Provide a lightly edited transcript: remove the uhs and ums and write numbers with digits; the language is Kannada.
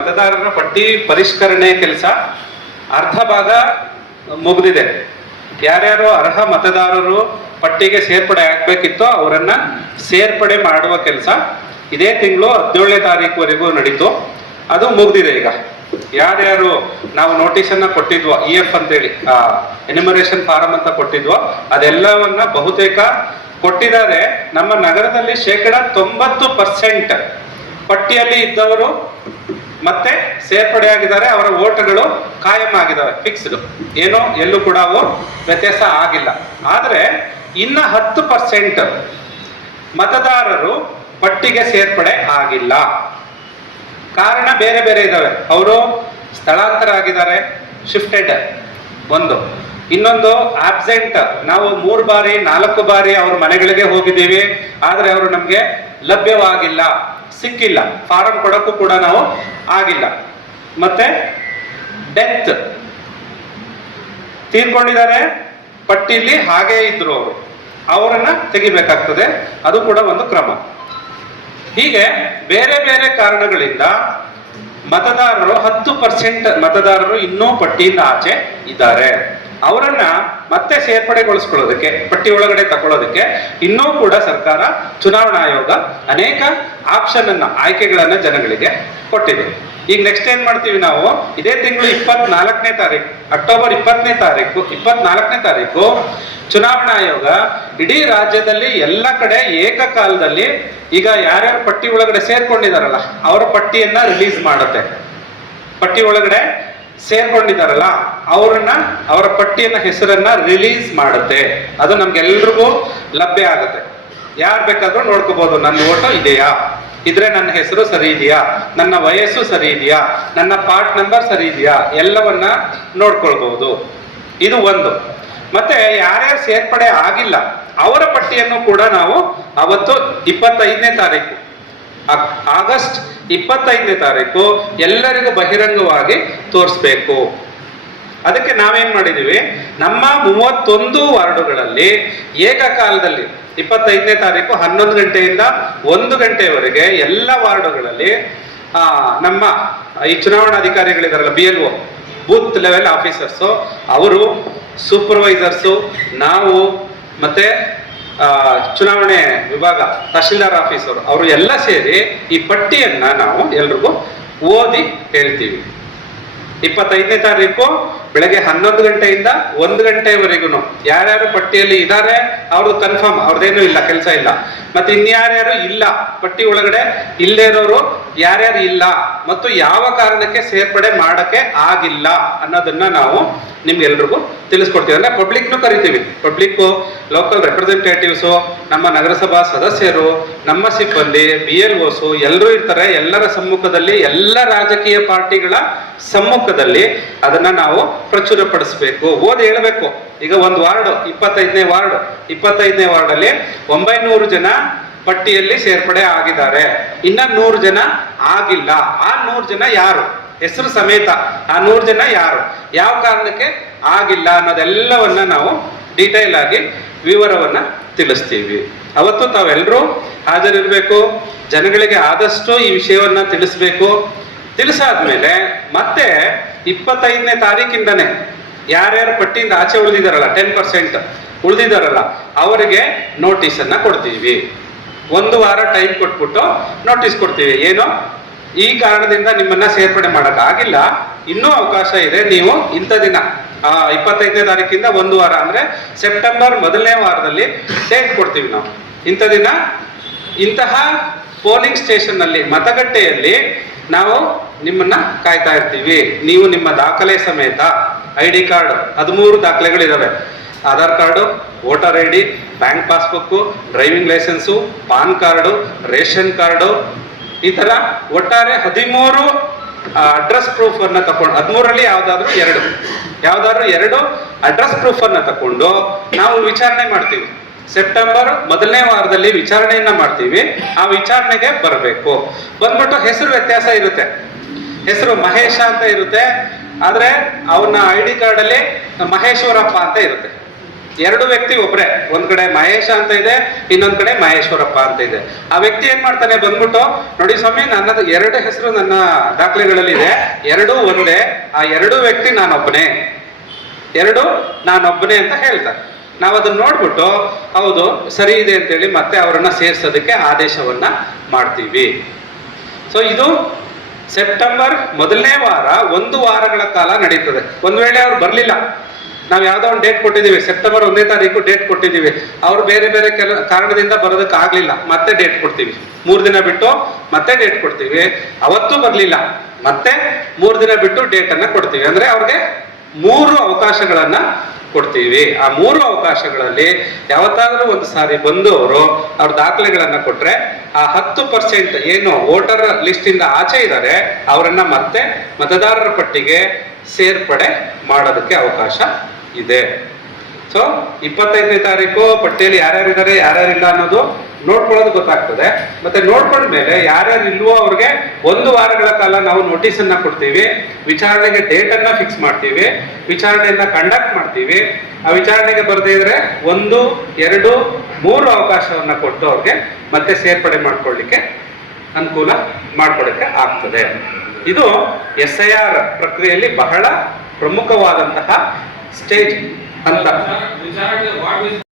ಮತದಾರರ ಪಟ್ಟಿ ಪರಿಷ್ಕರಣೆ ಕೆಲಸ ಅರ್ಧ ಭಾಗ ಮುಗಿದಿದೆ. ಯಾರ್ಯಾರು ಅರ್ಹ ಮತದಾರರು ಪಟ್ಟಿಗೆ ಸೇರ್ಪಡೆ ಆಗಬೇಕಿತ್ತೋ ಅವರನ್ನ ಸೇರ್ಪಡೆ ಮಾಡುವ ಕೆಲಸ ಇದೇ ತಿಂಗಳು 17ನೇ ತಾರೀಕುವರೆಗೂ ನಡೀತು. ಅದು ಮುಗ್ದಿದೆ. ಈಗ ಯಾರ್ಯಾರು ನಾವು ನೋಟಿಸನ್ನ ಕೊಟ್ಟಿದ್ವೋ EF ಅಂತೇಳಿ ಎನ್ಯುಮರೇಷನ್ ಫಾರಂ ಅಂತ ಕೊಟ್ಟಿದ್ವೋ ಅದೆಲ್ಲವನ್ನ ಬಹುತೇಕ ಕೊಟ್ಟಿದ್ದಾರೆ. ನಮ್ಮ ನಗರದಲ್ಲಿ 90% ಪಟ್ಟಿಯಲ್ಲಿ ಇದ್ದವರು ಮತ್ತೆ ಸೇರ್ಪಡೆ ಆಗಿದ್ದಾರೆ. ಅವರ ಓಟ್ಗಳು ಕಾಯಂ ಆಗಿದ್ದಾವೆ, ಫಿಕ್ಸ್ಡ್, ಏನೋ ಎಲ್ಲೂ ಕೂಡ ಅವು ವ್ಯತ್ಯಾಸ ಆಗಿಲ್ಲ. ಆದರೆ ಇನ್ನ 10% ಮತದಾರರು ಪಟ್ಟಿಗೆ ಸೇರ್ಪಡೆ ಆಗಿಲ್ಲ. ಕಾರಣ ಬೇರೆ ಬೇರೆ ಇದ್ದಾವೆ. ಅವರು ಸ್ಥಳಾಂತರ ಆಗಿದ್ದಾರೆ, ಶಿಫ್ಟೆಡ್ ಒಂದು. ಇನ್ನೊಂದು ಆಬ್ಸೆಂಟ್. ನಾವು 3 ಬಾರಿ 4 ಬಾರಿ ಅವ್ರ ಮನೆಗಳಿಗೆ ಹೋಗಿದ್ದೀವಿ, ಆದರೆ ಅವರು ನಮಗೆ ಲಭ್ಯವಾಗಿಲ್ಲ, ಸಿಕ್ಕಿಲ್ಲ, ಫಾರಂ ಕೊಡಕ್ಕೂ ಕೂಡ ನಾವು ಆಗಿಲ್ಲ. ಮತ್ತೆ ಡೆತ್, ತೀರ್ಕೊಂಡಿದ್ದಾರೆ, ಪಟ್ಟಿಲಿ ಹಾಗೇ ಇದ್ರು ಅವರು, ಅವರನ್ನ ತೆಗಿಬೇಕಾಗ್ತದೆ. ಅದು ಕೂಡ ಒಂದು ಕ್ರಮ. ಹೀಗೆ ಬೇರೆ ಬೇರೆ ಕಾರಣಗಳಿಂದ ಮತದಾರರು 10% ಮತದಾರರು ಇನ್ನೂ ಪಟ್ಟಿಯಿಂದ ಆಚೆ ಇದ್ದಾರೆ. ಅವರನ್ನ ಮತ್ತೆ ಸೇರ್ಪಡೆಗೊಳಿಸ್ಕೊಳ್ಳೋದಕ್ಕೆ, ಪಟ್ಟಿ ಒಳಗಡೆ ತಗೊಳ್ಳೋದಕ್ಕೆ ಇನ್ನೂ ಕೂಡ ಸರ್ಕಾರ, ಚುನಾವಣಾ ಆಯೋಗ ಅನೇಕ ಆಯ್ಕೆಗಳನ್ನ ಜನಗಳಿಗೆ ಕೊಟ್ಟಿದೆ. ಈಗ ನೆಕ್ಸ್ಟ್ ಏನ್ ಮಾಡ್ತೀವಿ ನಾವು, ಇದೇ ತಿಂಗಳು 24ನೇ ತಾರೀಕು, ಅಕ್ಟೋಬರ್ 24ನೇ ತಾರೀಕು ಚುನಾವಣಾ ಆಯೋಗ ಇಡೀ ರಾಜ್ಯದಲ್ಲಿ ಎಲ್ಲ ಕಡೆ ಏಕಕಾಲದಲ್ಲಿ ಈಗ ಯಾರ್ಯಾರು ಪಟ್ಟಿ ಒಳಗಡೆ ಸೇರ್ಕೊಂಡಿದಾರಲ್ಲ ಅವರ ಪಟ್ಟಿಯನ್ನ ರಿಲೀಸ್ ಮಾಡುತ್ತೆ. ಪಟ್ಟಿ ಒಳಗಡೆ ಸೇರ್ಕೊಂಡಿದ್ದಾರಲ್ಲ ಅವರ ಪಟ್ಟಿಯನ್ನ ಹೆಸರನ್ನ ರಿಲೀಸ್ ಮಾಡುತ್ತೆ. ಅದು ನಮ್ಗೆಲ್ರಿಗೂ ಲಭ್ಯ ಆಗುತ್ತೆ. ಯಾರು ಬೇಕಾದ್ರೂ ನೋಡ್ಕೋಬಹುದು, ನನ್ನ ಓಟು ಇದೆಯಾ, ಇದ್ರೆ ನನ್ನ ಹೆಸರು ಸರಿ ಇದೆಯಾ, ನನ್ನ ವಯಸ್ಸು ಸರಿ ಇದೆಯಾ, ನನ್ನ ಪಾರ್ಟ್ ನಂಬರ್ ಸರಿ ಇದೆಯಾ, ಎಲ್ಲವನ್ನ ನೋಡ್ಕೊಳ್ಬಹುದು. ಇದು ಒಂದು. ಮತ್ತೆ ಯಾರ್ಯಾರು ಸೇರ್ಪಡೆ ಆಗಿಲ್ಲ ಅವರ ಪಟ್ಟಿಯನ್ನು ಕೂಡ ನಾವು ಅವತ್ತು 25ನೇ ತಾರೀಕು, ಆಗಸ್ಟ್ 25ನೇ ತಾರೀಕು ಎಲ್ಲರಿಗೂ ಬಹಿರಂಗವಾಗಿ ತೋರಿಸ್ಬೇಕು. ಅದಕ್ಕೆ ನಾವೇನ್ ಮಾಡಿದೀವಿ, ನಮ್ಮ 31 ವಾರ್ಡುಗಳಲ್ಲಿ ಏಕಕಾಲದಲ್ಲಿ 25ನೇ ತಾರೀಕು 11 ಗಂಟೆಯಿಂದ 1 ಗಂಟೆಯವರೆಗೆ ಎಲ್ಲ ವಾರ್ಡುಗಳಲ್ಲಿ ನಮ್ಮ ಈ ಚುನಾವಣಾಧಿಕಾರಿಗಳಿದಾರಲ್ಲ, BLO, ಬೂತ್ ಲೆವೆಲ್ ಆಫೀಸರ್ಸು, ಅವರು, ಸೂಪರ್ವೈಸರ್ಸು, ನಾವು, ಮತ್ತೆ ಚುನಾವಣೆ ವಿಭಾಗ ತಹಶೀಲ್ದಾರ್ ಆಫೀಸರು, ಅವರು ಎಲ್ಲ ಸೇರಿ ಈ ಪಟ್ಟಿಯನ್ನ ನಾವು ಎಲ್ರಿಗೂ ಓದಿ ಹೇಳ್ತೀವಿ. 25ನೇ ತಾರೀಕು ಬೆಳಗ್ಗೆ 11 ಗಂಟೆಯಿಂದ 1 ಗಂಟೆವರೆಗೂ ಯಾರ್ಯಾರು ಪಟ್ಟಿಯಲ್ಲಿ ಇದ್ದಾರೆ ಅವ್ರದ್ದು ಕನ್ಫರ್ಮ್, ಅವ್ರದ್ದೇನು ಇಲ್ಲ, ಕೆಲಸ ಇಲ್ಲ. ಮತ್ತೆ ಇನ್ಯಾರ್ಯಾರು ಇಲ್ಲ, ಪಟ್ಟಿ ಒಳಗಡೆ ಇಲ್ಲೇ ಇರೋರು ಯಾರ್ಯಾರು ಇಲ್ಲ ಮತ್ತು ಯಾವ ಕಾರಣಕ್ಕೆ ಸೇರ್ಪಡೆ ಮಾಡಕ್ಕೆ ಆಗಿಲ್ಲ ಅನ್ನೋದನ್ನ ನಾವು ನಿಮ್ಗೆಲ್ರಿಗೂ ತಿಳಿಸ್ಕೊಡ್ತೀವಿ. ಅಂದ್ರೆ ಪಬ್ಲಿಕ್ನು ಕರಿತೀವಿ. ಪಬ್ಲಿಕ್, ಲೋಕಲ್ ರೆಪ್ರೆಸೆಂಟೇಟಿವ್ಸು, ನಮ್ಮ ನಗರಸಭಾ ಸದಸ್ಯರು, ನಮ್ಮ ಸಿಬ್ಬಂದಿ, BLOs ಎಲ್ಲರೂ ಇರ್ತಾರೆ. ಎಲ್ಲರ ಸಮ್ಮುಖದಲ್ಲಿ, ಎಲ್ಲ ರಾಜಕೀಯ ಪಾರ್ಟಿಗಳ ಸಮ್ಮುಖದಲ್ಲಿ ಅದನ್ನ ನಾವು ಪ್ರಚುರಪಡಿಸ್ಬೇಕು, ಓದಿ ಹೇಳಬೇಕು. ಈಗ ಒಂದು ವಾರ್ಡ್, 25ನೇ ವಾರ್ಡಲ್ಲಿ 900 ಜನ ಪಟ್ಟಿಯಲ್ಲಿ ಸೇರ್ಪಡೆ ಆಗಿದ್ದಾರೆ, ಇನ್ನ 100 ಜನ ಆಗಿಲ್ಲ. ಆ 100 ಜನ ಯಾರು, ಹೆಸರು ಸಮೇತ ಆ 100 ಜನ ಯಾರು, ಯಾವ ಕಾರಣಕ್ಕೆ ಆಗಿಲ್ಲ ಅನ್ನೋದೆಲ್ಲವನ್ನ ನಾವು ಡೀಟೇಲ್ ಆಗಿ ವಿವರವನ್ನ ತಿಳಿಸ್ತೀವಿ. ಅವತ್ತು ತಾವೆಲ್ಲರೂ ಹಾಜರಿರ್ಬೇಕು, ಜನಗಳಿಗೆ ಆದಷ್ಟು ಈ ವಿಷಯವನ್ನ ತಿಳಿಸ್ಬೇಕು. ತಿಳಿಸಾದ್ಮೇಲೆ ಮತ್ತೆ 25ನೇ ತಾರೀಕಿಂದನೇ ಯಾರ್ಯಾರು ಪಟ್ಟಿಯಿಂದ ಆಚೆ ಉಳಿದಿದಾರಲ್ಲ, 10% ಉಳಿದಿದಾರಲ್ಲ, ಅವರಿಗೆ ನೋಟಿಸ್ ಅನ್ನ ಕೊಡ್ತೀವಿ. 1 ವಾರ ಟೈಮ್ ಕೊಟ್ಬಿಟ್ಟು ನೋಟಿಸ್ ಕೊಡ್ತೀವಿ. ಏನು, ಈ ಕಾರಣದಿಂದ ನಿಮ್ಮನ್ನ ಸೇರ್ಪಡೆ ಮಾಡಕ್ ಆಗಿಲ್ಲ, ಇನ್ನೂ ಅವಕಾಶ ಇದೆ, ನೀವು ಇಂಥ ದಿನ 25ನೇ ತಾರೀಕಿಂದ 1 ವಾರ ಅಂದ್ರೆ ಸೆಪ್ಟೆಂಬರ್ 1ನೇ ವಾರದಲ್ಲಿ ಡೇಟ್ ಕೊಡ್ತೀವಿ ನಾವು. ಇಂಥ ದಿನ ಇಂತಹ ಪೋಲಿಂಗ್ ಸ್ಟೇಷನ್ ನಲ್ಲಿ, ಮತಗಟ್ಟೆಯಲ್ಲಿ ನಾವು ನಿಮ್ಮನ್ನ ಕಾಯ್ತಾ ಇರ್ತೀವಿ. ನೀವು ನಿಮ್ಮ ದಾಖಲೆ ಸಮೇತ, ID ಕಾರ್ಡ್ 13 ದಾಖಲೆಗಳಿದಾವೆ, Aadhaar card, voter ID, bank passbook, driving licence, PAN card, ration card, ಈ ತರ ಒಟ್ಟಾರೆ 13 ಅಡ್ರೆಸ್ ಪ್ರೂಫ್ ಅನ್ನ ತಕೊಂಡು, 13ರಲ್ಲಿ ಯಾವ್ದಾದ್ರು ಎರಡು ಅಡ್ರೆಸ್ ಪ್ರೂಫ್ ಅನ್ನ ತಕೊಂಡು ನಾವು ವಿಚಾರಣೆ ಮಾಡ್ತೀವಿ. ಸೆಪ್ಟೆಂಬರ್ 1ನೇ ವಾರದಲ್ಲಿ ವಿಚಾರಣೆಯನ್ನ ಮಾಡ್ತೀವಿ. ಆ ವಿಚಾರಣೆಗೆ ಬರಬೇಕು. ಬಂದ್ಬಿಟ್ಟು ಹೆಸರು ವ್ಯತ್ಯಾಸ ಇರುತ್ತೆ. ಹೆಸರು ಮಹೇಶ ಅಂತ ಇರುತ್ತೆ, ಆದ್ರೆ ಅವನ ID ಕಾರ್ಡ್ ಅಲ್ಲಿ ಮಹೇಶ್ವರಪ್ಪ ಅಂತ ಇರುತ್ತೆ. ಎರಡು ವ್ಯಕ್ತಿ ಒಬ್ರೆ, ಒಂದ್ ಕಡೆ ಮಹೇಶ ಅಂತ ಇದೆ, ಇನ್ನೊಂದ್ ಕಡೆ ಮಹೇಶ್ವರಪ್ಪ ಅಂತ ಇದೆ. ಆ ವ್ಯಕ್ತಿ ಏನ್ ಮಾಡ್ತಾನೆ, ಬಂದ್ಬಿಟ್ಟು ನೋಡಿ ಸ್ವಾಮಿ ನನ್ನದು ಎರಡು ಹೆಸರು ನನ್ನ ದಾಖಲೆಗಳಲ್ಲಿ ಇದೆ, ಎರಡೂ ಒಂದೇ, ಆ ಎರಡು ವ್ಯಕ್ತಿ ನಾನೊಬ್ಬನೇ ಅಂತ ಹೇಳ್ತಾರೆ. ನಾವು ಅದನ್ನ ನೋಡ್ಬಿಟ್ಟು ಹೌದು ಸರಿ ಇದೆ ಅಂತೇಳಿ ಮತ್ತೆ ಅವರನ್ನ ಸೇರ್ಸೋದಕ್ಕೆ ಆದೇಶವನ್ನ ಮಾಡ್ತೀವಿ. ಸೊ ಇದು ಸೆಪ್ಟೆಂಬರ್ ಮೊದಲನೇ ವಾರ 1 ವಾರಗಳ ಕಾಲ ನಡೀತದೆ. ಒಂದ್ ವೇಳೆ ಅವ್ರು ಬರ್ಲಿಲ್ಲ, ನಾವು ಯಾವ್ದೋ ಒಂದು ಡೇಟ್ ಕೊಟ್ಟಿದ್ದೀವಿ, ಸೆಪ್ಟೆಂಬರ್ 1ನೇ ತಾರೀಕು ಡೇಟ್ ಕೊಟ್ಟಿದ್ದೀವಿ, ಅವ್ರು ಬೇರೆ ಬೇರೆ ಕಾರಣದಿಂದ ಬರೋದಕ್ಕೆ ಆಗ್ಲಿಲ್ಲ, ಮತ್ತೆ ಡೇಟ್ ಕೊಡ್ತೀವಿ. 3 ದಿನ ಬಿಟ್ಟು ಮತ್ತೆ ಡೇಟ್ ಕೊಡ್ತೀವಿ. ಅವತ್ತು ಬರ್ಲಿಲ್ಲ, ಮತ್ತೆ 3 ದಿನ ಬಿಟ್ಟು ಡೇಟ್ ಅನ್ನ ಕೊಡ್ತೀವಿ. ಅಂದ್ರೆ ಅವ್ರಿಗೆ 3 ಅವಕಾಶಗಳನ್ನ ಕೊಡ್ತೀವಿ. ಆ 3 ಅವಕಾಶಗಳಲ್ಲಿ ಯಾವತ್ತಾದ್ರೂ ಒಂದು ಸಾರಿ ಬಂದು ಅವರು ಅವ್ರ ದಾಖಲೆಗಳನ್ನ ಕೊಟ್ರೆ ಆ 10% ಏನು ವೋಟರ್ ಲಿಸ್ಟ್ ಇಂದ ಆಚೆ ಇದ್ದಾರೆ ಅವರನ್ನ ಮತ್ತೆ ಮತದಾರರ ಪಟ್ಟಿಗೆ ಸೇರ್ಪಡೆ ಮಾಡೋದಕ್ಕೆ ಅವಕಾಶ ಇದೆ. ಸೊ 25ನೇ ತಾರೀಕು ಪಟ್ಟಿಯಲ್ಲಿ ಯಾರ್ಯಾರಿದ್ದಾರೆ ಯಾರ್ಯಾರಿಲ್ಲ ಅನ್ನೋದು ನೋಡ್ಕೊಳ್ಳೋದು ಗೊತ್ತಾಗ್ತದೆ. ಮತ್ತೆ ನೋಡ್ಕೊಂಡ್ಮೇಲೆ ಯಾರ್ಯಾರು ಇಲ್ವೋ ಅವ್ರಿಗೆ 1 ವಾರಗಳ ಕಾಲ ನಾವು ನೋಟಿಸ್ ಅನ್ನ ಕೊಡ್ತೀವಿ, ವಿಚಾರಣೆಗೆ ಡೇಟ್ ಅನ್ನ ಫಿಕ್ಸ್ ಮಾಡ್ತೀವಿ, ವಿಚಾರಣೆಯನ್ನ ಕಂಡಕ್ಟ್ ಮಾಡ್ತೀವಿ. ಆ ವಿಚಾರಣೆಗೆ ಬರದೇ ಇದ್ರೆ 1, 2, 3 ಅವಕಾಶವನ್ನ ಕೊಟ್ಟು ಅವ್ರಿಗೆ ಮತ್ತೆ ಸೇರ್ಪಡೆ ಮಾಡ್ಕೊಳ್ಳಿಕ್ಕೆ ಅನುಕೂಲ ಮಾಡ್ಕೊಡಕ್ಕೆ ಆಗ್ತದೆ. ಇದು SIR ಪ್ರಕ್ರಿಯೆಯಲ್ಲಿ ಬಹಳ ಪ್ರಮುಖವಾದಂತಹ ಸ್ಟೇಜ್ ಅಂತ.